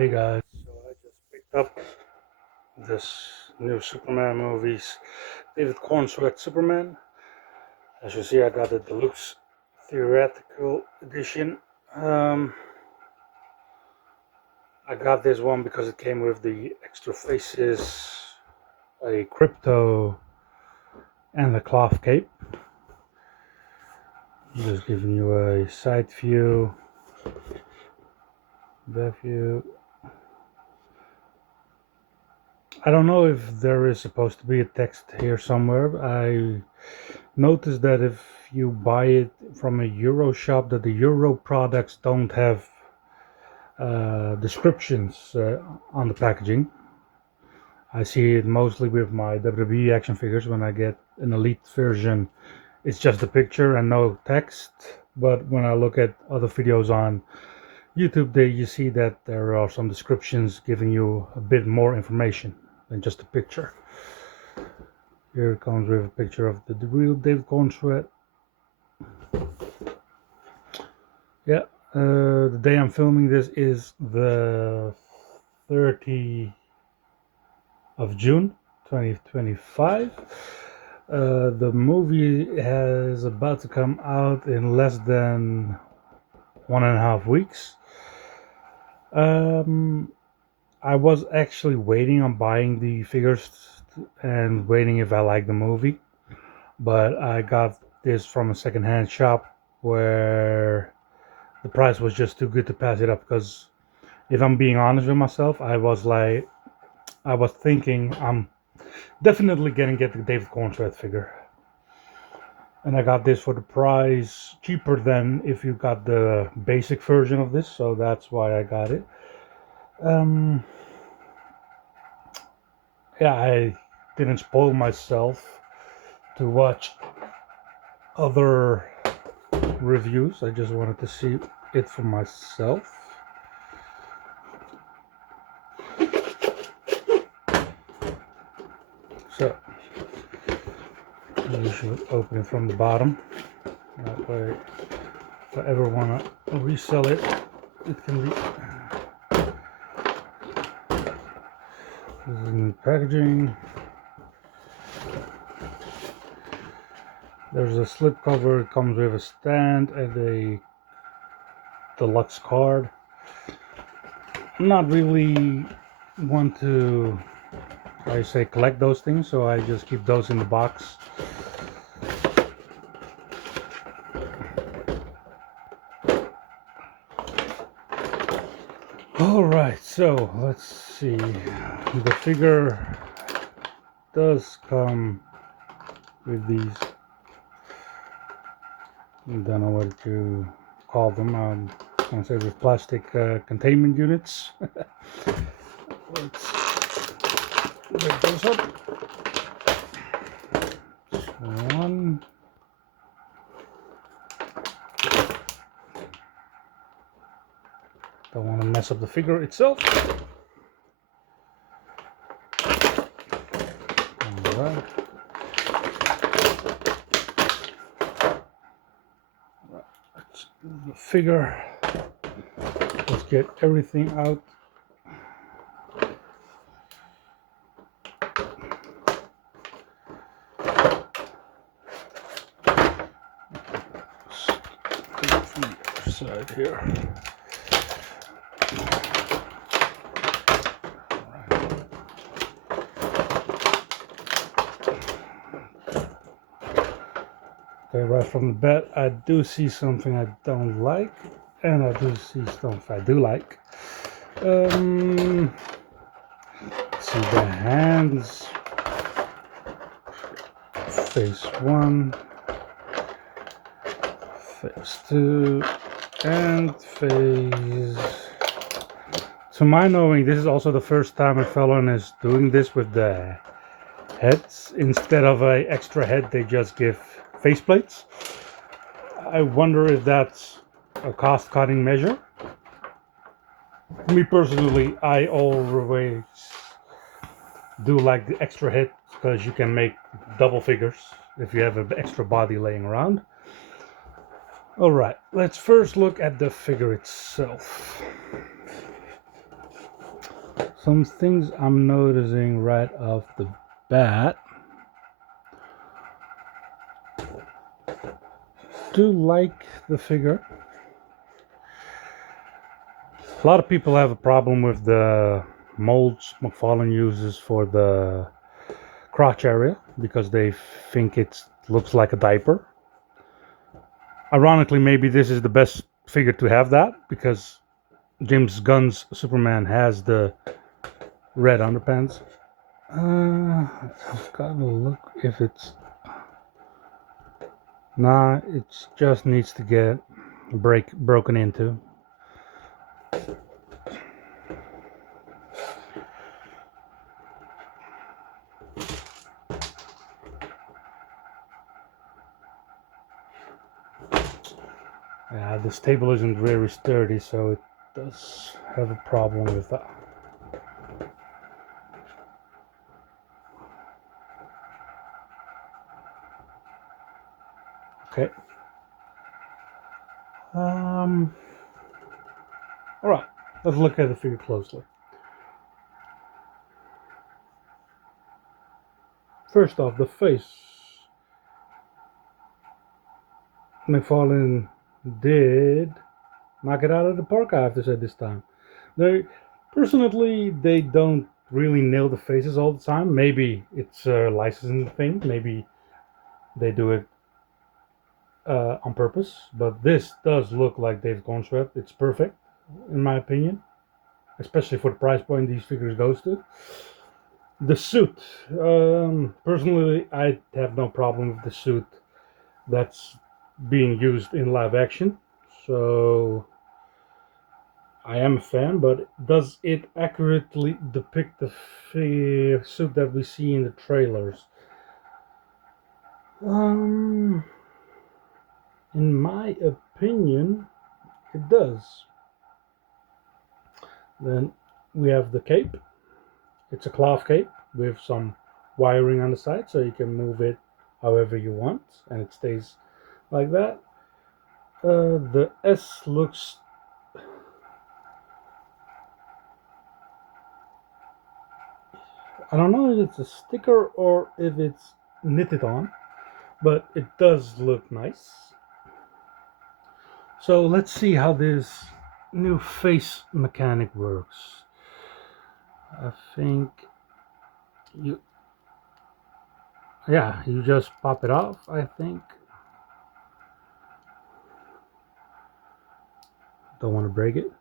Hey guys, so I just picked up this new Superman movies, David Cornsweet Superman. As you see, I got the deluxe theoretical edition. Um, I got this one because it came with the extra faces, a crypto, and a cloth cape. Just giving you a side view, back view. I don't know if there is supposed to be a text here somewhere. I noticed that if you buy it from a Euro shop, that the Euro products don't have descriptions on the packaging. I see it mostly with my WWE action figures. When I get an Elite version, it's just a picture and no text. But when I look at other videos on YouTube, you see that there are some descriptions giving you a bit more information than just a picture. Here it comes with a picture of the real David Cornsweet. Yeah, the day I'm filming this is the 30th of June 2025. The movie is about to come out in less than 1.5 weeks. I was actually waiting on buying the figures and waiting if I like the movie, but I got this from a secondhand shop where the price was just too good to pass it up. Because if I'm being honest with myself, I was thinking I'm definitely gonna get the David Cornsweet figure, and I got this for the price cheaper than if you got the basic version of this, so that's why I got it. Yeah, I didn't spoil myself to watch other reviews. I just wanted to see it for myself. So you should open it from the bottom. That way, if I ever want to resell it, it can be. This is new packaging. There's a slip cover. It comes with a stand and a deluxe card. I'm not really want to, I say, collect those things, so I just keep those in the box. Alright, so let's see. The figure does come with these, I don't know what to call them. I'm going to say with plastic containment units. Let's break those up. One. Don't want to mess up the figure itself. Alright. Let's move the figure. Let's get everything out. From the other side here. Okay, right from the bat, I do see something I don't like, and I do see stuff I do like. Let's see the hands. Phase 1, phase 2, and phase... To my knowing, this is also the first time mcfarlane is doing this with the heads. Instead of an extra head, they just give faceplates. I wonder if that's a cost-cutting measure. Me personally, I always do like the extra head because you can make double figures if you have an extra body laying around. Alright, let's first look at the figure itself. Some things I'm noticing right off the bat. Do like the figure. A lot of people have a problem with the molds McFarlane uses for the crotch area because they think it looks like a diaper. Ironically, maybe this is the best figure to have that because James Gunn's Superman has the red underpants. I've got to look if it's... Nah, it just needs to get broken into. Yeah, this table isn't very sturdy, so it does have a problem with that. Okay. All right. Let's look at the figure closely. First off, the face. McFarlane did knock it out of the park, I have to say this time. Personally, they don't really nail the faces all the time. Maybe it's a licensing thing. Maybe they do it on purpose. But this does look like Dave Cornswept. It's perfect, in my opinion, especially for the price point these figures goes to. The suit. Personally, I have no problem with the suit that's being used in live action. So I am a fan, but does it accurately depict the suit that we see in the trailers? In my opinion, it does. Then we have the cape. It's a cloth cape with some wiring on the side, so you can move it however you want, and it stays like that. The S looks... I don't know if it's a sticker or if it's knitted on, but it does look nice. So let's see how this new face mechanic works. I think you just pop it off, I think. Don't want to break it.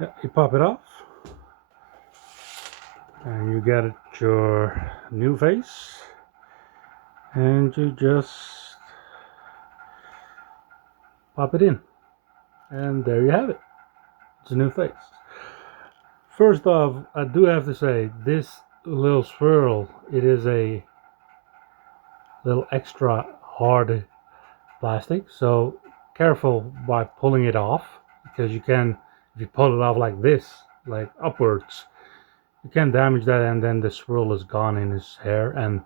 Yeah, you pop it off and you get your new face, and you just pop it in, and there you have it. It's a new face. First off, I do have to say, this little swirl, it is a little extra hard plastic, so careful by pulling it off, because you can, if you pull it off like this, like upwards, you can damage that, and then the swirl is gone in his hair. And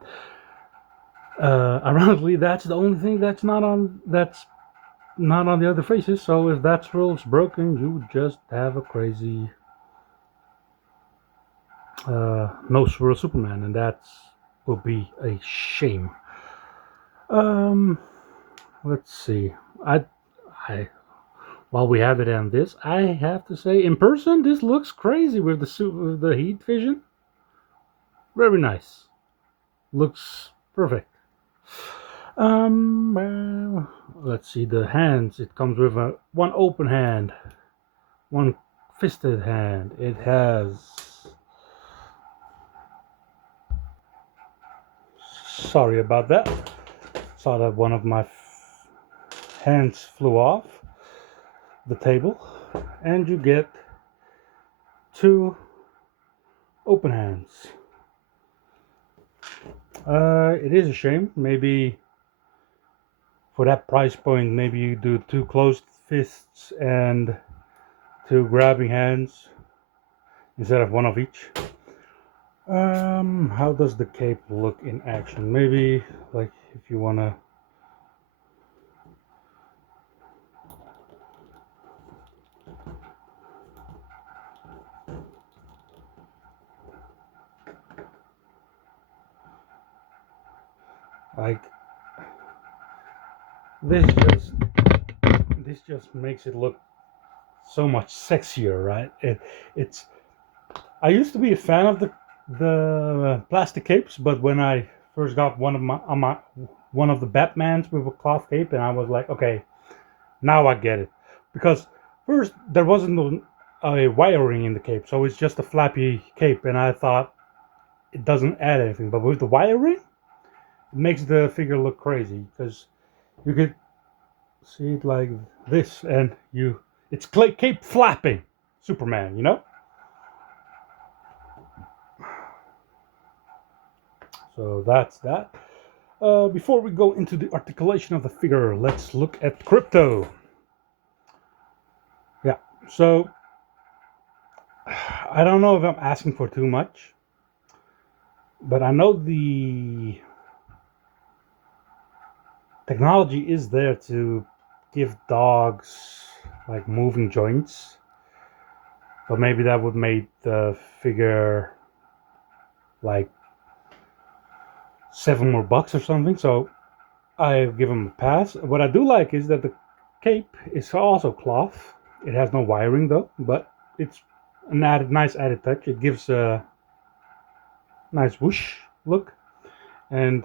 ironically, that's the only thing that's not on the other faces. So if that swirl's broken, you just have a crazy no swirl Superman, and that would be a shame. Let's see. I while we have it on this, I have to say, in person, this looks crazy with the suit, with the heat vision. Very nice. Looks perfect. Let's see the hands. It comes with one open hand, one fisted hand. It has... Sorry about that. Saw that one of my hands flew off the table, and you get two open hands. It is a shame. Maybe for that price point, maybe you do two closed fists and two grabbing hands instead of one of each. How does the cape look in action? Maybe like if you wanna... Like this just makes it look so much sexier, right? It's I used to be a fan of the plastic capes, but when I first got one of the Batmans with a cloth cape, and I was like, okay, now I get it, because first there wasn't a wiring in the cape, so it's just a flappy cape, and I thought it doesn't add anything. But with the wiring, it makes the figure look crazy because you could see it like this, and it's cape flapping Superman, you know. So that's that. Before we go into the articulation of the figure, let's look at crypto. Yeah, so I don't know if I'm asking for too much, but I know the technology is there to give dogs like moving joints, but maybe that would make the figure like $7 more or something. So I give him a pass. What I do like is that the cape is also cloth. It has no wiring though, but it's an nice added touch. It gives a nice whoosh look, and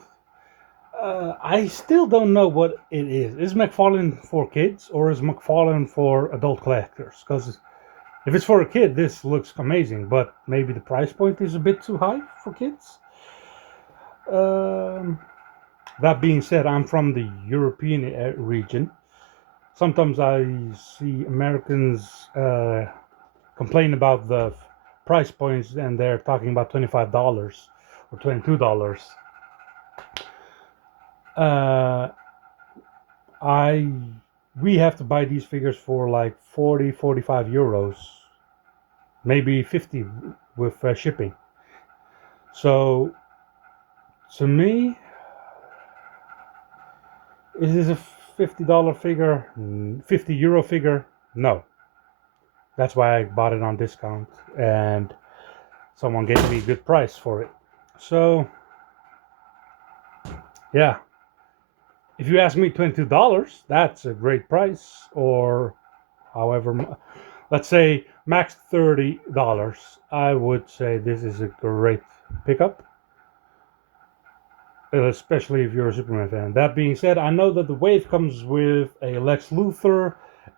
I still don't know what it is. Is McFarlane for kids or is McFarlane for adult collectors? Because if it's for a kid, this looks amazing, but maybe the price point is a bit too high for kids. Um, that being said, I'm from the European region. Sometimes I see Americans complain about the price points, and they're talking about $25 or $22. Uh, I we have to buy these figures for like 40, 45 euros, maybe 50 with shipping. So to me, is this a $50 figure, €50 figure? No. That's why I bought it on discount, and someone gave me a good price for it. So yeah, if you ask me, $22, that's a great price, or however, let's say max $30, I would say this is a great pickup, especially if you're a Superman fan. That being said, I know that the Wave comes with a Lex Luthor,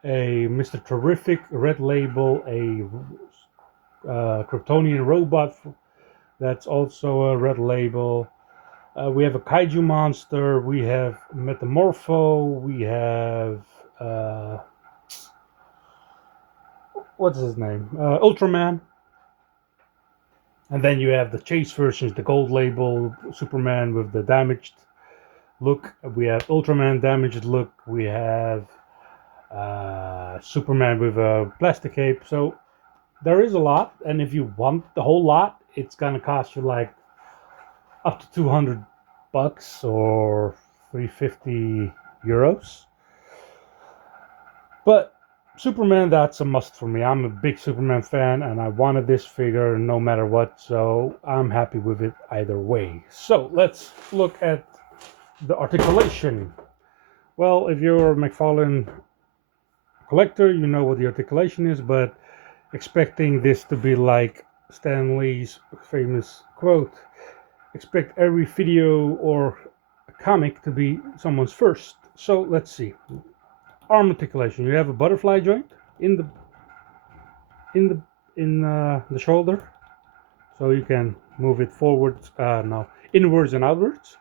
a Mr. Terrific, Red Label, a Kryptonian robot that's also a Red Label. We have a kaiju monster. We have Metamorpho. We have what's his name? Ultraman. And then you have the chase versions, the gold label Superman with the damaged look. We have Ultraman damaged look. We have Superman with a plastic cape. So there is a lot, and if you want the whole lot, it's gonna cost you like up to $200 or 350 euros. But Superman, that's a must for me. I'm a big Superman fan, and I wanted this figure no matter what, so I'm happy with it either way. So let's look at the articulation. Well, if you're a McFarlane collector, you know what the articulation is, but expecting this to be like Stan Lee's famous quote, expect every video or comic to be someone's first. So let's see. Arm articulation. You have a butterfly joint in the shoulder, so you can move it forwards. No, inwards and outwards.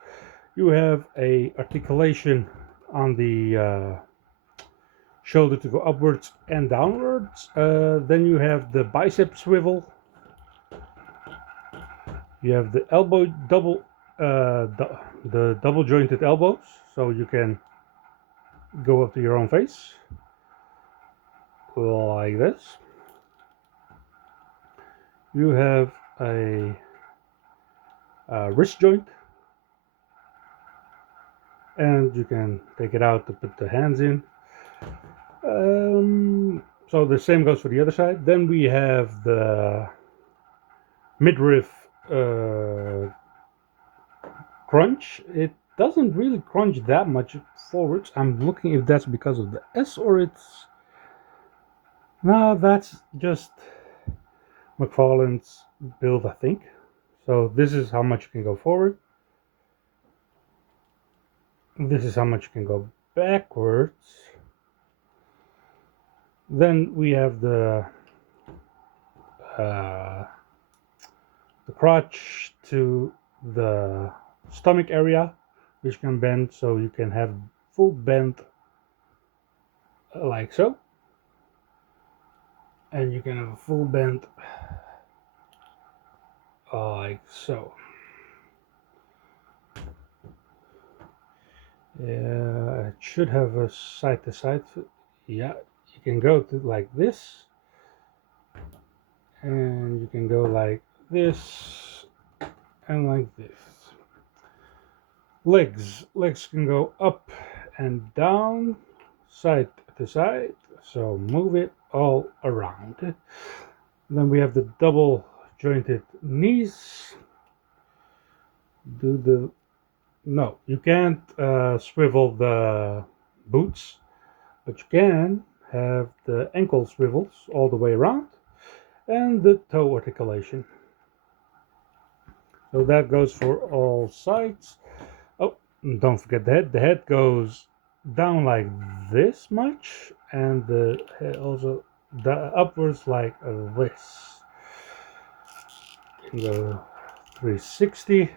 You have a articulation on the shoulder to go upwards and downwards. Then you have the bicep swivel. You have the elbow double, the double jointed elbows, so you can go up to your own face like this. You have a wrist joint, and you can take it out to put the hands in. So the same goes for the other side. Then we have the midriff crunch. doesn't really crunch that much forwards. I'm looking if that's because of the S or it's... No, that's just McFarlane's build, I think. So this is how much you can go forward. This is how much you can go backwards. Then we have the crotch to the stomach area, which can bend, so you can have full bend like so, and you can have a full bend like so. It should have a side to side. Yeah, you can go to like this, and you can go like this and like this. Legs can go up and down, side to side, so move it all around. Then we have the double jointed knees. No, you can't swivel the boots, but you can have the ankle swivels all the way around and the toe articulation. So that goes for all sides. Oh, and don't forget the head. The head goes down like this much, and the head also upwards like this. You can go 360,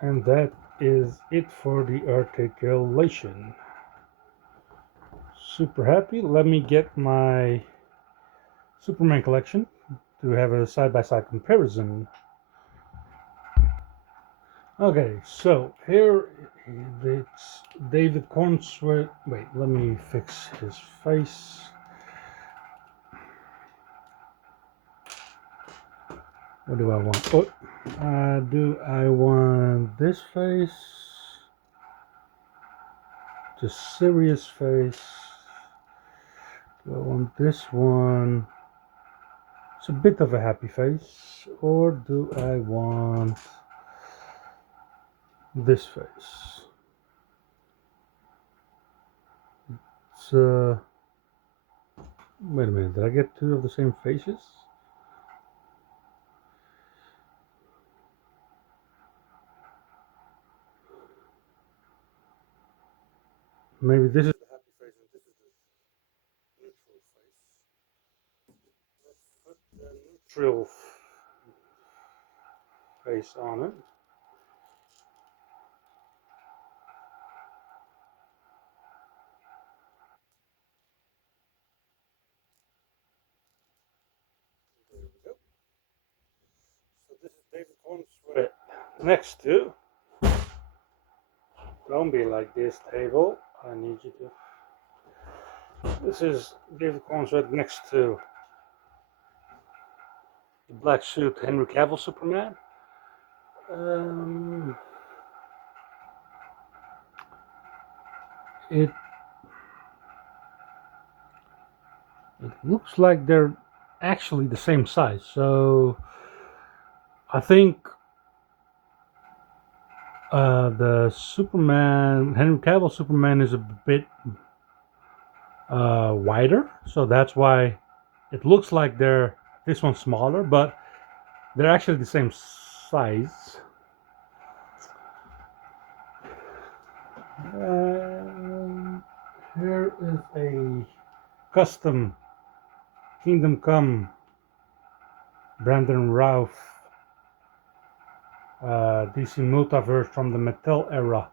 and that is it for the articulation. Super happy. Let me get my Superman collection to have a side-by-side comparison. Okay, so here it's David Cornsworth. Wait, let me fix his face. What do I want? Oh, do I want this face? The serious face. Do I want this one? It's a bit of a happy face. Or do I want this face? It's wait a minute, did I get two of the same faces? Maybe this is the happy face and this is the neutral face. Let's put the neutral face on it. There we go. So this is David Cornsworth next to. Don't be like this, table. I need you to. This is David Cornsworth next to the black suit Henry Cavill Superman. It looks like they're actually the same size. So I think the Superman, Henry Cavill Superman, is a bit wider, so that's why it looks like this one's smaller, but they're actually the same size. Here is a custom Kingdom Come Brandon Routh DC Multiverse from the Mattel era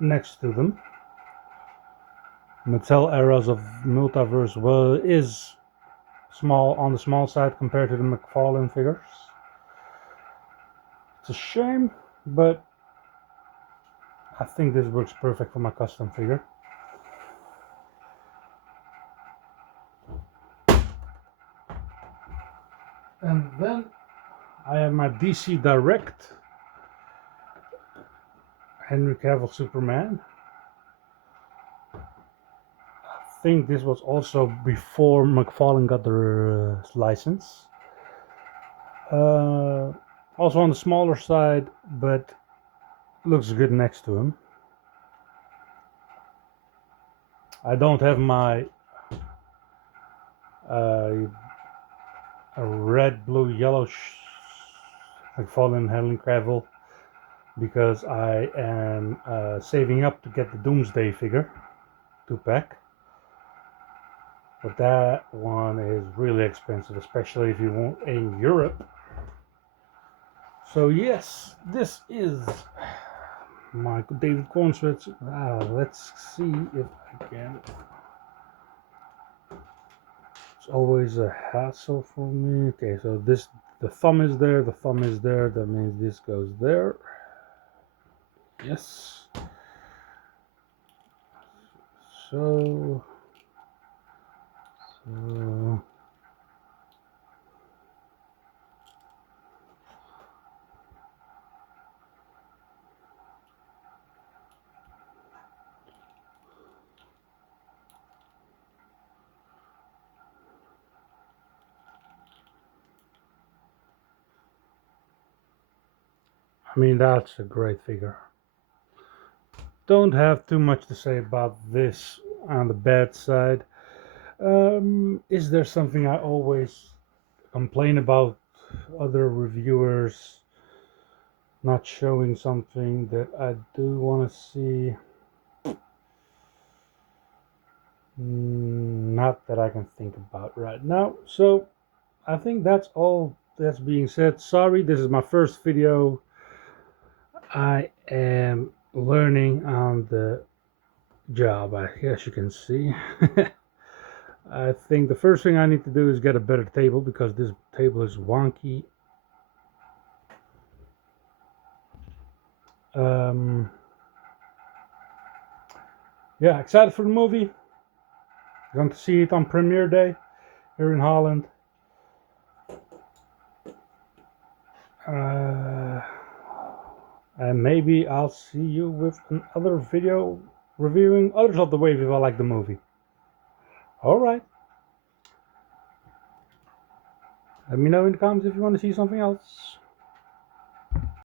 next to them. Mattel eras of Multiverse is small, on the small side compared to the McFarlane figures. It's a shame, but I think this works perfect for my custom figure. And then I have my DC Direct Henry Cavill Superman. I think this was also before McFarlane got their license. Also on the smaller side, but looks good next to him. I don't have my a red, blue, yellow McFarlane handling gravel because I am saving up to get the Doomsday figure 2-pack. But that one is really expensive, especially if you want in Europe. So yes, this is my David Cornswitz. Let's see if I can. It's always a hassle for me. Okay, so this, the thumb is there, the thumb is there. That means this goes there. Yes. So I mean, that's a great figure. Don't have too much to say about this on the bad side. Is there something I always complain about other reviewers not showing something that I do want to see? Not that I can think about right now. So I think that's all that's being said. Sorry, this is my first video. I am learning on the job, I guess you can see. I think the first thing I need to do is get a better table because this table is wonky. Yeah, excited for the movie. Going to see it on premiere day here in Holland. And maybe I'll see you with another video reviewing Others of the Wave if I like the movie. Alright. Let me know in the comments if you want to see something else.